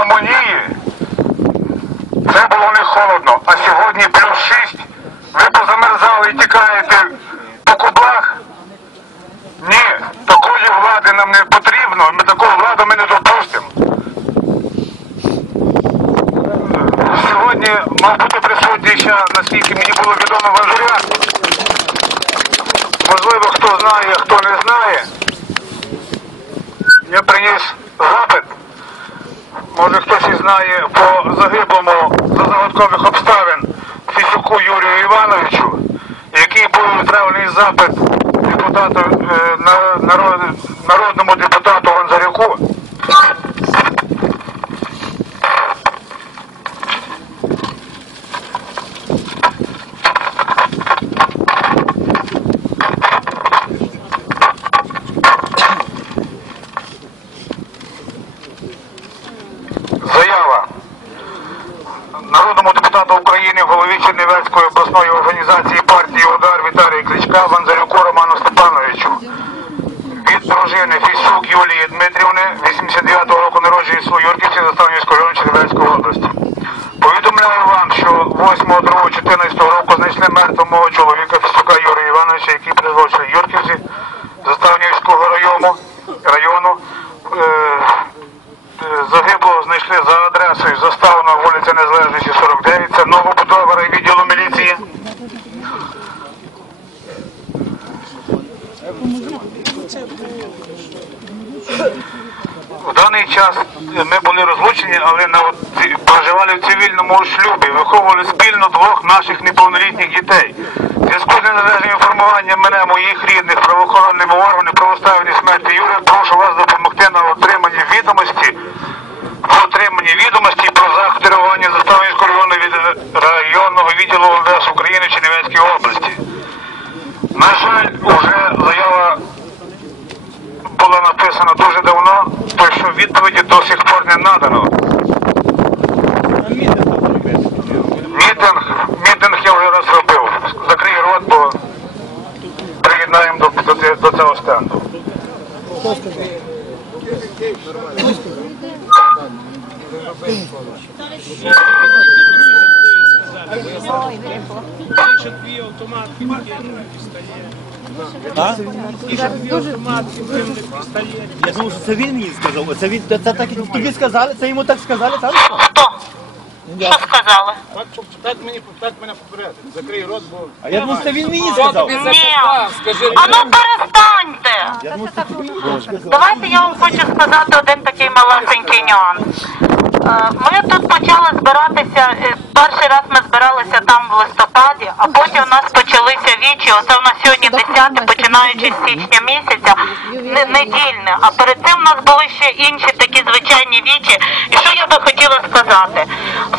harmonia. Може хтось і знає по загиблому за загадкових обставин Фісюку Юрію Івановичу, який був відправлений запит депутату, е, народ- народному депутату Гонзаряку. Заява народному депутату України, голові Чернівецької обласної організації партії Удар Віталія Кличка Ванзарюку Роману Степановичу від дружини Фісюк Юлії Дмитрівни, 89-го року народження село Юрківці Заставнівського району Чернівецької області. Повідомляю вам, що 8.2.14 року знайшли мертвого мого чоловіка Фісюка Юрія Івановича, який в Юрківці Заставнівського району, району е, Е, Загиблого знайшли за адресою заставна вулиця Незалежності 49. Це новобудова райвідділу міліції. В даний час ми були розлучені, але на от ці- проживали в цивільному шлюбі, виховували спільно двох наших неповнолітніх дітей. Зв'язку з неналежним інформуванням мене, моїх рідних, правоохоронними органами про оставлені смерті Юрія, прошу вас допомогти на отриманні відомості в отриманні відомості про заходи реагування району від районного відділу ОМВС України в Чернівецькій області. На жаль, уже заява була написана дуже давно, то що відповіді до сих пор не надано. Мітинг, мітинг я вже раз робив. Закрий рот, бо приєднаємо до, до, до цього стенду. Більше дві автоматки, кинули пістолет. Дві автоматки, кинули пістолет. Я думав, що це він мені сказав. Це він це так і тобі сказали, це йому так сказали, так? Що сказали? Так, щоб так мені так мене попередити. Закрий рот, бо А я думав, це він мені сказав. Ні. А ну перестаньте. Я думав, це тобі. Давайте я вам хочу сказати один такий малесенький нюанс. Е, Ми тут почали збиратися. е, Перший раз ми збиралися там в листопаді, а потім у нас почалися вічі. Оце у нас сьогодні 10, починаючи з січня місяця, не- недільне. А перед цим у нас були ще інші такі звичайні вічі. І що я би хотіла сказати?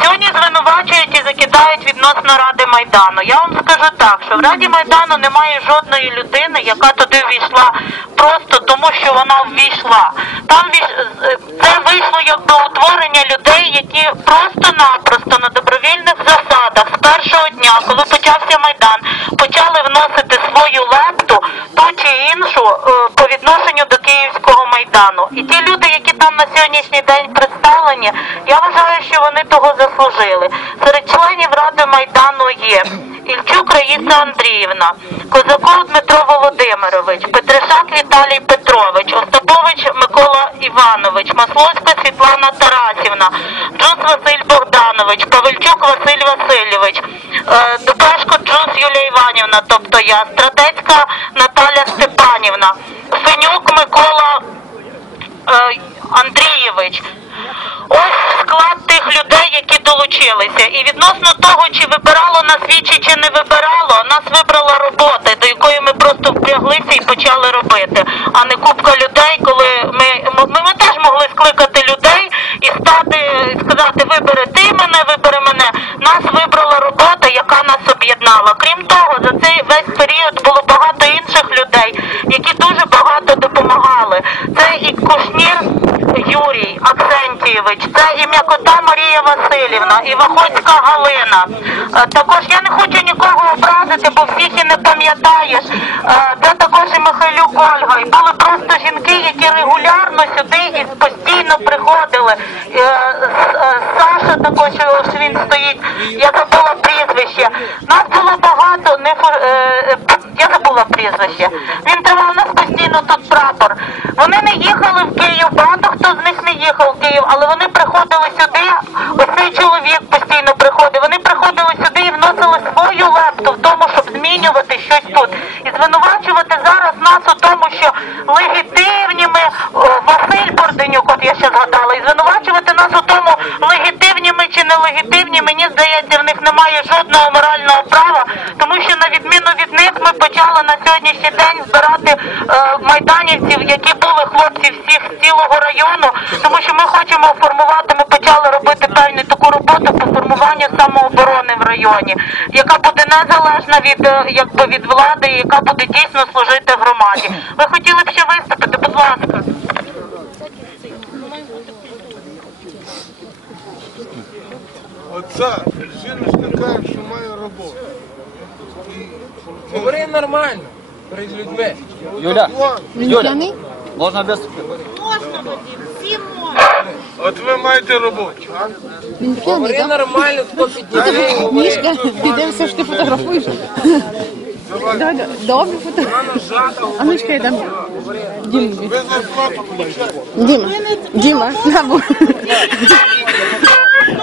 Сьогодні звинувачують і закидають відносно Ради Майдану. Я вам скажу так, що в Раді Майдану немає жодної людини, яка туди ввійшла просто тому, що вона ввійшла. Там з- це вийшло якби утворення людей, які просто-напросто на добровільних засадах з першого дня, коли почався майдан, почали вносити свою лепту ту чи іншу е, по відношенню до київського майдану. І ті люди, які там на сьогоднішній день представлені, я вважаю, що вони того заслужили. Серед членів Ради Майдану є Ільчук Раїса Андріївна, Козаков Дмитро Володимирович, Петришак Віталій Петрович, Остапович Микола Іванович, Масловська Світлана Тарасівна, Джус Василь Богданович, Павельчук Василь Васильович, е, Дубешко Джус Юлія Іванівна, тобто я, Стратецька Наталя Степанівна, Фенюк Микола Андрійович. Ось склад тих людей, які долучилися. І відносно того, чи вибирало нас вічі, чи не вибирало, нас вибрала робота, до якої ми просто впряглися і почали робити. А не купка людей, коли ми, ми, ми теж могли скликати людей і стати, сказати, вибери ти мене, вибери мене. Нас вибрала робота, яка нас об'єднала. Крім того, за цей весь період було Аксентійович, це ім'я кота Марія Васильівна, і Вахоцька Галина. Е, Також я не хочу нікого образити, бо всіх і не пам'ятаєш. Е, Це також і Михайлюк Ольга. І були просто жінки, які регулярно сюди і постійно приходили е, з також що він стоїть. Я забула прізвище. Нас було багато, не е, е, я забула прізвище. Він тримав нас постійно тут прапор. Вони не їхали в Київ, багато хто з них не їхав в Київ, але вони приходили сюди. Ось цей чоловік постійно приходив. Вони приходили сюди і вносили свою лепту в тому, щоб змінювати щось тут. І звинувачувати зараз нас у тому, що легітимні ми, о, Василь Борденюк, от я ще згадала, і звинувачувати нас у тому, легітимні ми чи нелегітимні, мені здається, в них немає жодного морального права, тому що на відміну від них ми почали на сьогоднішній день збирати е, майданівців, які були хлопці всіх цілого району, тому що ми хочемо формувати, ми почали робити певну таку роботу по формуванню самооборони в районі, яка буде незалежна від е, якби від влади, яка буде дійсно служити громаді. Ви хотіли б ще виступити, будь ласка. Отца, жіночка каже, що має роботу. Говори нормально перед людьми. Юля, п'яний? можна без... От ви маєте роботу. Він п'яний, Говори так? нормально, хто підняв. Мішка, підемо, що ти фотографуєш. Добре фотографуєш. А ну чекай, дам. Дім, Ви зарплату получаєте. Діма, Діма, на бо.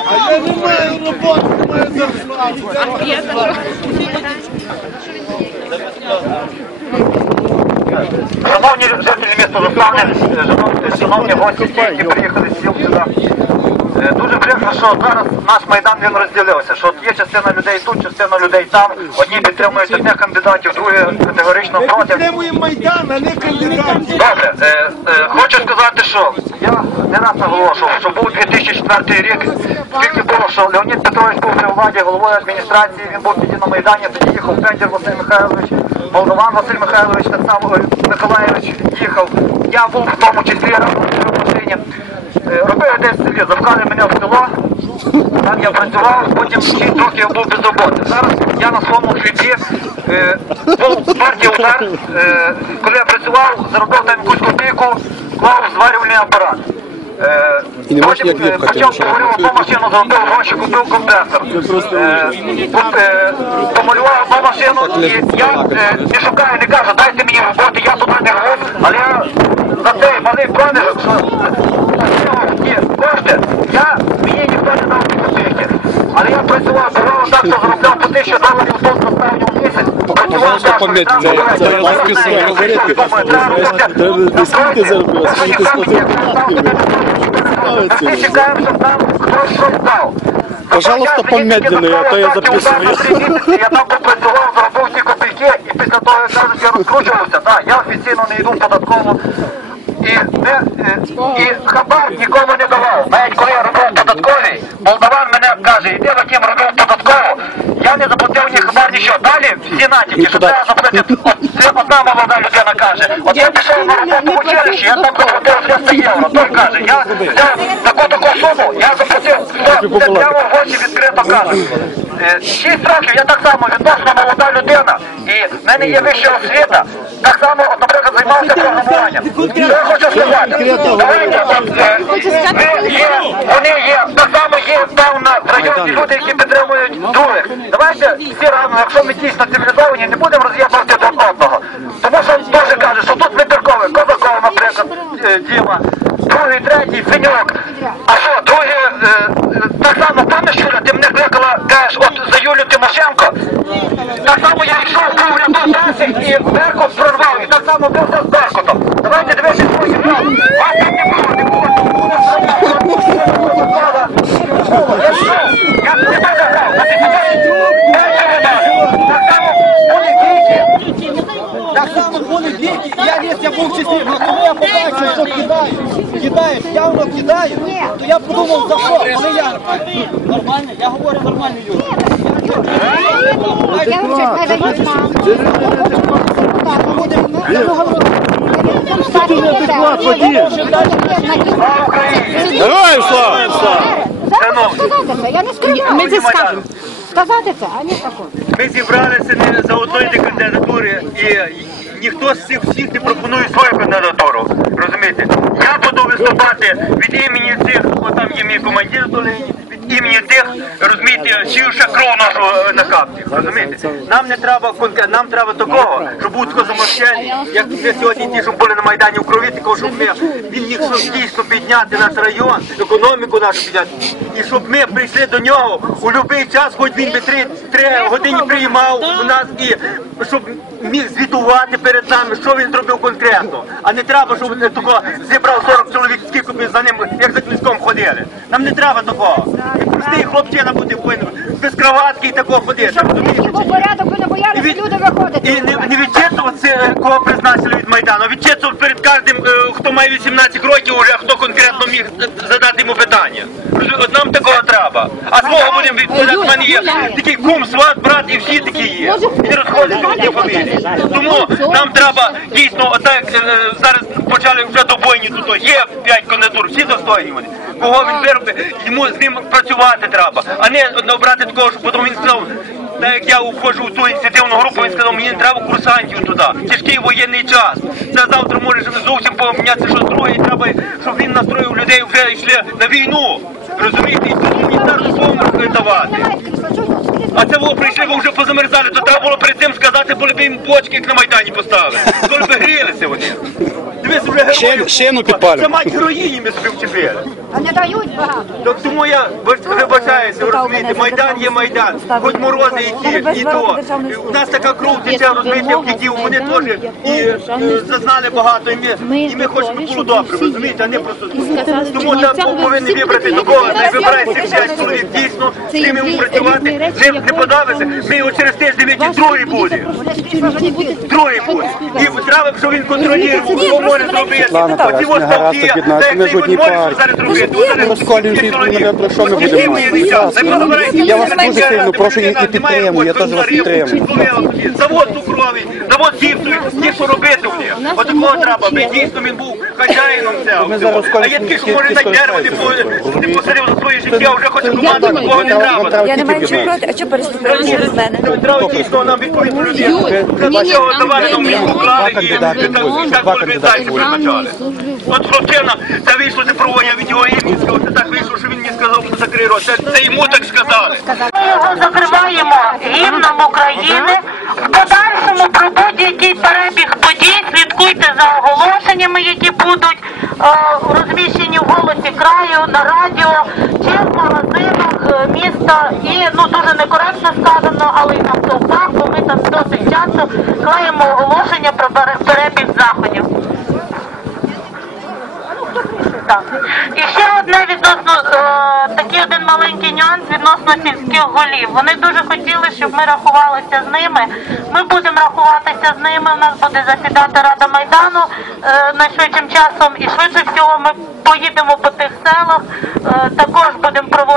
А я не маю роботи, не маю зарплату. Шановні жителі міста Руслани, шановні, шановні гості, ті, які приїхали з сіл сюди. Е, Дуже прикро, що зараз наш майдан він розділився. Що є частина людей тут, частина людей там. Одні підтримують одних кандидатів, другі категорично проти. Підтримуємо Майдан, а не кандидатів. Добре, е, е, хочу сказати, що я не раз наголошував, що був 2004 рік, скільки було, що Леонід Петрович був при владі головою адміністрації, він був тоді на Майдані, тоді їхав Федір Василь Михайлович, Молдован Василь Михайлович, так само е, Миколаєвич їхав. Я був в тому числі разом в машині. Е, Робив десь в селі, запхали мене в село, там я працював, потім 6 років я був без роботи. Зараз я на своєму хлібі е, був в партії удар. Е, коли я працював, заробив там якусь копійку, клав зварювальний апарат. Е, потім е, почав поговорив одну машину, заробив гроші, купив компресор. Е, е, помалював одну машину і я е, не шукаю, не кажу, дайте мені роботи, я туди не рвусь, але я за цей малий проміжок, що ні, кошти, я, мені ніхто не дав копійки. Але я працював, бувало так, що заробляв по тисячу доларів тут доставлю в місяць. Працював так, що віддав це- доларів. я я говорити. треба скільки заробив, а скільки сплатив. Ми чекаємо, щоб нам хтось щось дав. Пожалуйста, Тобто помедленнее, а то я записую. місяці, Я там попрацював, заробив ті копійки, і після того, як я розкручувався, так, я офіційно не йду в податкову. І, не, е, і хабар нікому не давав. Навіть коли я робив податковий, Молдаван мене каже, іди Вадим, робив податкову. Я не заплатив ні нічого. Далі всі натяки, що треба заплатити. Це одна молода людина каже. Я пішов на роботу в училище, я там заплатив 300 євро. Той каже, я взяв таку таку суму, я заплатив. Це прямо в очі відкрито каже. Е, Шість років я так само відносно молода людина, і в мене є вища освіта. Так само, наприклад, займався програмуванням. Що я хочу сказати? Давайте, е, є, вони є, так само є там на в районі люди, які підтримують других. Давайте всі разом, якщо ми дійсно цивілізовані, не будемо роз'єднувати один одного. Тому що теж каже, що тут вибірковий, Козаков, наприклад, е, Діма, другий, третій, Фенюк. А що, другий, е, е, так само, пам'ятаєш, Юля, ти мене кликала, кажеш, от за Юлю Тимошенко. Так само я йшов, був ряду танців і Беркут прорвав, і так само був за Беркутом. Давайте дивитися восім разів. Вас там не було, не було, не було. Я йшов, я не заграв, а ти не Так само були діти. Так само були діти, я ліс, я був числі, але коли я побачив, що кидають, кидають, явно кидають, то я подумав, за що, коли я нормально, я говорю нормально, Юра. Героям слава! Я не скажу. Ми це скажемо. Сказати це, а не такого. Ми зібралися не за одної кандидатури і ніхто з цих всіх не пропонує свою кандидатуру. Розумієте? Я буду виступати від імені цих, бо там є мій командир Долині, від імені тих, розумієте, сівша кров нашу е, на капці. Розумієте? Нам не треба нам треба такого, щоб був тако як ми сьогодні ті, що були на Майдані в крові, такого, щоб ми, він міг дійсно підняти наш район, економіку нашу підняти. І щоб ми прийшли до нього у будь-який час, хоч він би три, три години приймав у нас і щоб міг звітувати перед нами, що він зробив конкретно. А не треба, щоб він такого зібрав 40 чоловік, скільки б за ним, як за кліском ходили. Нам не треба такого. Простий хлопчина буде повинен без кроватки і такого ходити. розумієте? Був порядок, ви не І, боялися від, люди виходити. і не, не відчитуватися, е, кого призначили від Майдану, а відчитуватися перед кожним, е, хто має 18 років, уже хто конкретно міг е, задати йому питання. От нам такого треба. А свого будемо відповідати. У мене є такий кум, сват, брат і всі такі є. І розходяться від фамілії. Тому нам треба дійсно, отак е, зараз почали вже добойні тут. Є 5 кандидатур, всі достойні вони. Кого він виробить, йому з ним працювати треба, а не обрати такого, що потім він сказав. Так як я входжу в ту ініціативну групу, він сказав, мені не треба курсантів туди. Тяжкий воєнний час. Це завтра може зовсім помінятися щось друге, і треба, щоб він настроїв людей вже йшли на війну. Розумієте, і тут гуманітарну допомогу давати. А це було прийшли, бо вже позамерзали, то треба було перед цим сказати, були б їм бочки, як на Майдані поставили. Коли б грілися вони. Дивись, вже герої. Ще- ще ну. Це мать героїні ми собі вчепили. А не дають багато. Так тому я вибачаюся, ви розумієте, Майдан є Майдан, хоч морози які, і то. У нас така кров тече, розумієте, в дітів, вони теж і е, зазнали багато, і ми, і ми хочемо, було добре, розумієте, а не просто тому там повинні вибрати такого, не вибирається 5 чоловік дійсно, з тим йому працювати, не, не подавиться, ми його через тиждень які другий буде. Другий буде. І треба, щоб він контролював, що може зробити. Ладно, Оці товариш, ось не гаразд, ставки, так як ти можеш зараз робити. От зараз розколюємо ті фільм, чоловіки. про що ми будемо мати? мої дівчата, Ясно. ви говорите, Я вас дуже сильно прошу і- підтримую, я теж вас підтримую. Завод цукровий, завод гіпсовий, є що робити в них. От такого треба, би дійсно він був хазяїном цього. Ми А є такі, що може на дерево не по- не посадив за своє життя, вже хоче команду, такого не треба. Я не маю нічого проти, а чого переступили дійсно нам відповідно людей. Для цього давали нам міську і так призначали. От хлопчина, це вийшло з ПРО, я від його імені це так вийшло, що він мені сказав, що закрий. Це, йому так сказали. Ми його закриваємо гімном України. В подальшому про будь-який перебіг подій слідкуйте за оголошеннями, які будуть е, розміщені в голосі краю, на радіо чи в магазинах е, міста. І ну дуже некоректно сказано, але і на стовпах, бо ми там досить часто клеїмо оголошення про перебіг заходів. Так. І ще одне відносно е, такий один маленький нюанс відносно сільських голів. Вони дуже хотіли, щоб ми рахувалися з ними. Ми будемо рахуватися з ними. У нас буде засідати Рада Майдану е, найшвидшим часом. І швидше всього ми поїдемо по тих селах. Е, також будемо проводити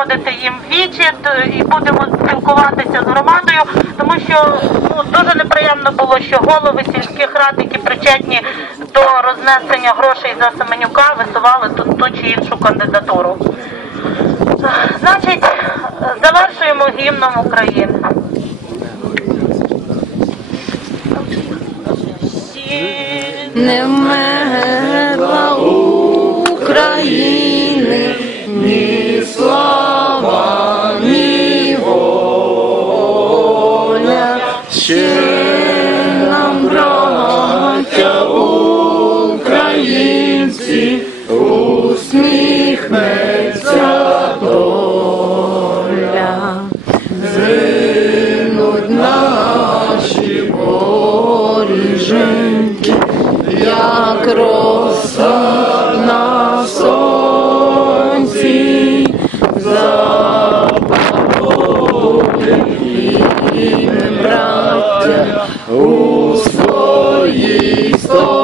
їм вічі і будемо спілкуватися з громадою, тому що ну, дуже неприємно було, що голови сільських рад, які причетні до рознесення грошей за Семенюка, висували ту, ту чи іншу кандидатуру. Значить, завершуємо гімном України. Не вмерла України, Господи, стой!